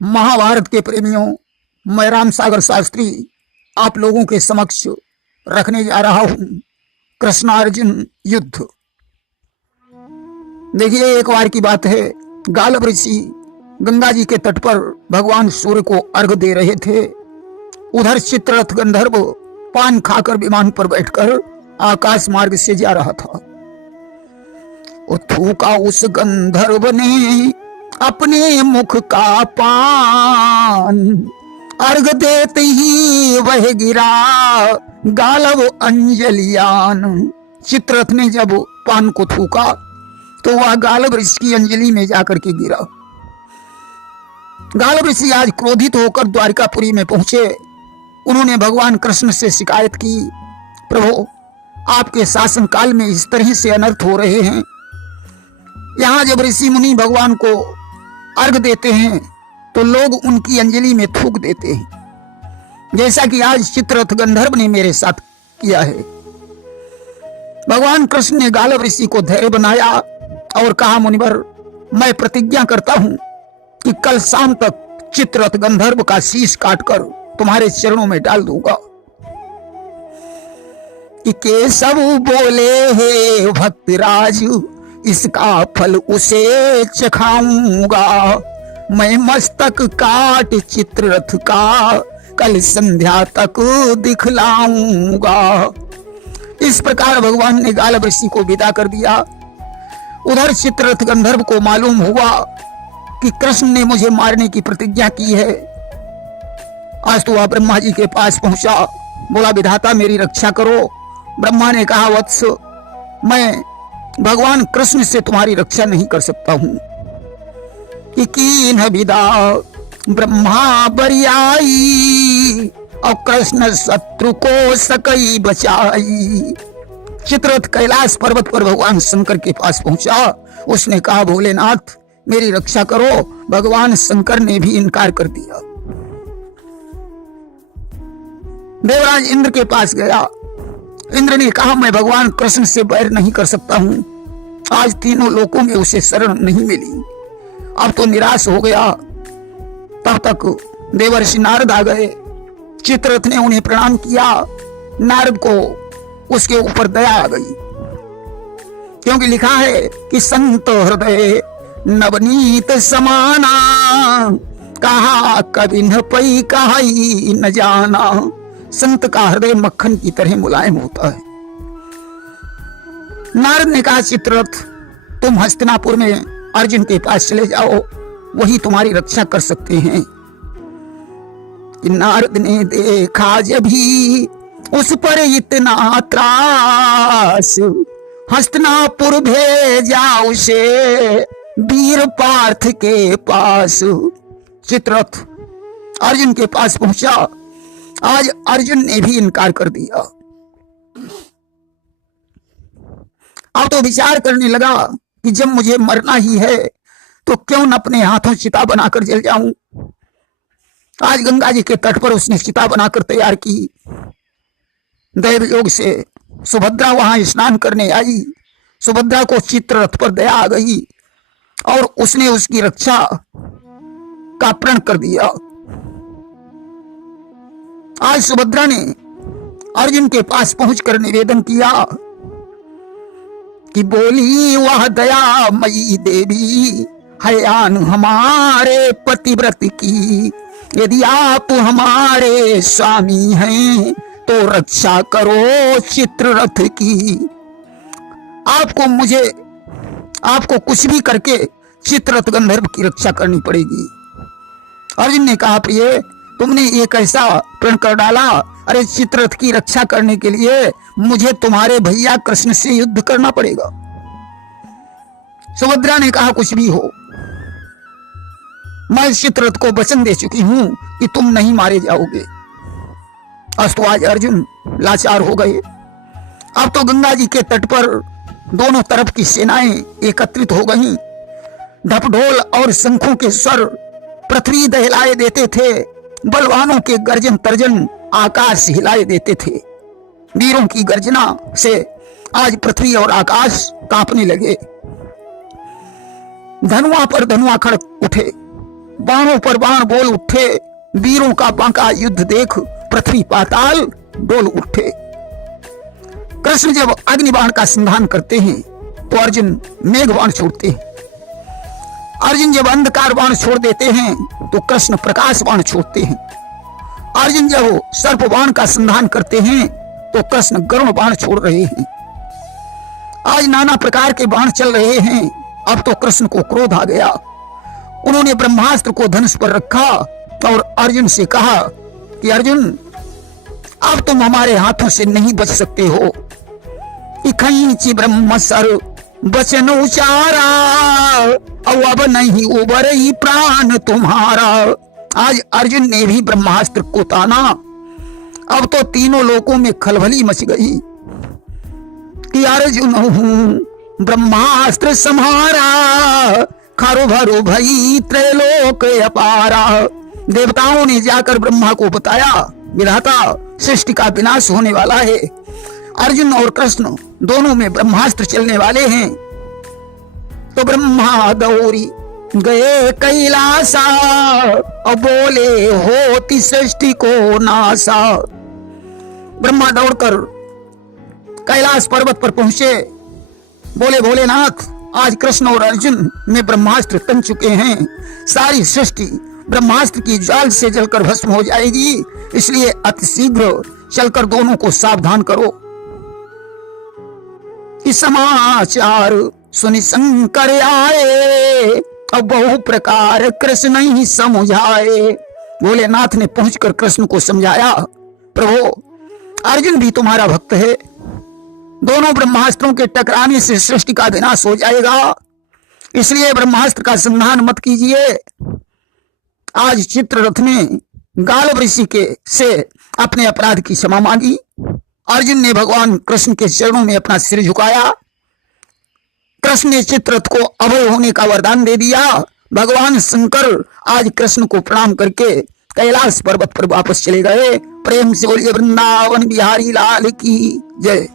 महाभारत के प्रेमियों, मैं राम सागर शास्त्री आप लोगों के समक्ष रखने जा रहा हूं कृष्णार्जुन युद्ध। देखिए, एक बार की बात है, गालब ऋषि गंगा जी के तट पर भगवान सूर्य को अर्घ दे रहे थे। उधर चित्ररथ गंधर्व पान खाकर विमान पर बैठकर आकाश मार्ग से जा रहा था। थूका उस गंधर्व ने अपने मुख का पान, अर्घ देते ही वह गिरा गालव अंजलियान। चित्ररथ ने जब पान को थूका तो वह गालव ऋषि की अंजलि में जाकर के गिरा। गालव ऋषि आज क्रोधित होकर द्वारिकापुरी में पहुंचे। उन्होंने भगवान कृष्ण से शिकायत की, प्रभु आपके शासन काल में इस तरह से अनर्थ हो रहे हैं। यहाँ जब ऋषि मुनि भगवान को अर्घ देते हैं तो लोग उनकी अंजलि में थूक देते हैं, जैसा कि आज चित्ररथ गंधर्व ने मेरे साथ किया है। भगवान कृष्ण ने गालव ऋषि को धैर्य बनाया और कहा, मुनिवर मैं प्रतिज्ञा करता हूं कि कल शाम तक चित्ररथ गंधर्व का शीश काटकर तुम्हारे चरणों में डाल दूंगा। कि केशव बोले हे भक्तराज, इसका फल उसे चखाऊंगा। मैं मस्तक काट चित्ररथ का कल संध्या तक दिखलाऊंगा। इस प्रकार भगवान ने गालव ऋषि को विदा कर दिया। उधर चित्ररथ गंधर्व को मालूम हुआ कि कृष्ण ने मुझे मारने की प्रतिज्ञा की है। आज तो वह ब्रह्मा जी के पास पहुंचा, बोला विधाता मेरी रक्षा करो। ब्रह्मा ने कहा, वत्स मैं भगवान कृष्ण से तुम्हारी रक्षा नहीं कर सकता हूं। कि कीन विदा ब्रह्मा बरियाई और कृष्ण शत्रु को सकई बचाई। चित्ररथ कैलाश पर्वत पर भगवान शंकर के पास पहुंचा। उसने कहा, भोलेनाथ मेरी रक्षा करो। भगवान शंकर ने भी इनकार कर दिया। देवराज इंद्र के पास गया। इंद्र ने कहा, मैं भगवान कृष्ण से बैर नहीं कर सकता हूं। आज तीनों लोकों में उसे शरण नहीं मिली। अब तो निराश हो गया। तब तक देवर्षि नारद आ गए। चित्ररथ ने उन्हें प्रणाम किया। नारद को उसके ऊपर दया आ गई, क्योंकि लिखा है कि संत हृदय नवनीत समाना, कहा कभी न पई कहाई न जाना। संत का हृदय मक्खन की तरह मुलायम होता है। नारद ने कहा, चित्ररथ तुम हस्तिनापुर में अर्जुन के पास चले जाओ, वही तुम्हारी रक्षा कर सकते हैं। कि नारद ने देखा जब भी उस पर इतना त्रास, हस्तिनापुर भेजा उसे वीर पार्थ के पास। चित्ररथ अर्जुन के पास पहुंचा। आज अर्जुन ने भी इनकार कर दिया। अब तो विचार करने लगा कि जब मुझे मरना ही है तो क्यों न अपने हाथों चिता बनाकर जल जाऊं। आज गंगा जी के तट पर उसने चिता बनाकर तैयार की। दैव योग से सुभद्रा वहां स्नान करने आई। सुभद्रा को चित्ररथ पर दया आ गई और उसने उसकी रक्षा का प्रण कर दिया। आज सुभद्रा ने अर्जुन के पास पहुंचकर निवेदन किया कि बोली वह दया मई देवी, हयान हमारे पतिव्रत की। यदि आप हमारे स्वामी हैं तो रक्षा करो चित्ररथ की। आपको कुछ भी करके चित्ररथ गंधर्व की रक्षा करनी पड़ेगी। अर्जुन ने कहा, प्रिय तुमने ये कैसा प्रण कर डाला। अरे चित्ररथ की रक्षा करने के लिए मुझे तुम्हारे भैया कृष्ण से युद्ध करना पड़ेगा। सुभद्रा ने कहा, कुछ भी हो, मैं चित्ररथ को वचन दे चुकी हूं कि तुम नहीं मारे जाओगे। तो आज अर्जुन लाचार हो गए। अब तो गंगा जी के तट पर दोनों तरफ की सेनाएं एकत्रित हो गईं। ढपढोल और शंखों के स्वर पृथ्वी दहलाए देते थे। बलवानों के गर्जन तर्जन आकाश हिलाए देते थे। वीरों की गर्जना से आज पृथ्वी और आकाश कांपने लगे। धनुआ पर धनुआ खड़क उठे। बाणों पर बाण बोल उठे, वीरों का बांका युद्ध देख पृथ्वी पाताल डोल उठे। कृष्ण जब अग्नि बाण का संधान करते हैं तो अर्जुन मेघ बाण छोड़ते हैं। अर्जुन जब अंधकार बाण छोड़ देते हैं तो कृष्ण प्रकाश बाण छोड़ते हैं। अर्जुन जब सर्प बाण का संधान करते हैं तो कृष्ण गरुण बाण छोड़ रहे हैं। आज नाना प्रकार के बाण चल रहे हैं। अब तो कृष्ण को क्रोध आ गया। उन्होंने ब्रह्मास्त्र को धनुष पर रखा और अर्जुन से कहा कि अर्जुन, अब तुम हमारे हाथों से नहीं बच सकते हो। इखैची ब्रह्मसर बचन उचारा, अब नहीं उबरई प्राण तुम्हारा। आज अर्जुन ने भी ब्रह्मास्त्र को ताना। अब तो तीनों लोकों में खलबली मच गई कि अर्जुन हूं ब्रह्मास्त्र सम्हारा, खारो भरो भई त्रैलोक अपारा। देवताओं ने जाकर ब्रह्मा को बताया, विधाता सृष्टि का विनाश होने वाला है। अर्जुन और कृष्ण दोनों में ब्रह्मास्त्र चलने वाले हैं। तो ब्रह्मा दौड़ी गए कैलासा और बोले होती सृष्टि को नासा। ब्रह्मा दौड़कर कैलाश पर्वत पर पहुंचे। बोले भोलेनाथ, आज कृष्ण और अर्जुन में ब्रह्मास्त्र तन चुके हैं। सारी सृष्टि ब्रह्मास्त्र की ज्वाल से जलकर भस्म हो जाएगी, इसलिए अतिशीघ्र चलकर दोनों को सावधान करो। कि समाचार सुनि शंकर आए, अब बहु प्रकार कृष्ण ही समझाए। भोलेनाथ ने पहुंचकर कृष्ण को समझाया, प्रभु अर्जुन भी तुम्हारा भक्त है। दोनों ब्रह्मास्त्रों के टकराने से सृष्टि का विनाश हो जाएगा, इसलिए ब्रह्मास्त्र का संधान मत कीजिए। आज चित्ररथ ने गालब ऋषि के से अपने अपराध की क्षमा मांगी। अर्जुन ने भगवान कृष्ण के चरणों में अपना सिर झुकाया। कृष्ण ने चित्ररथ को अभय होने का वरदान दे दिया। भगवान शंकर आज कृष्ण को प्रणाम करके कैलाश पर्वत पर वापस चले गए। प्रेम से बोलिए वृंदावन बिहारी लाल की जय।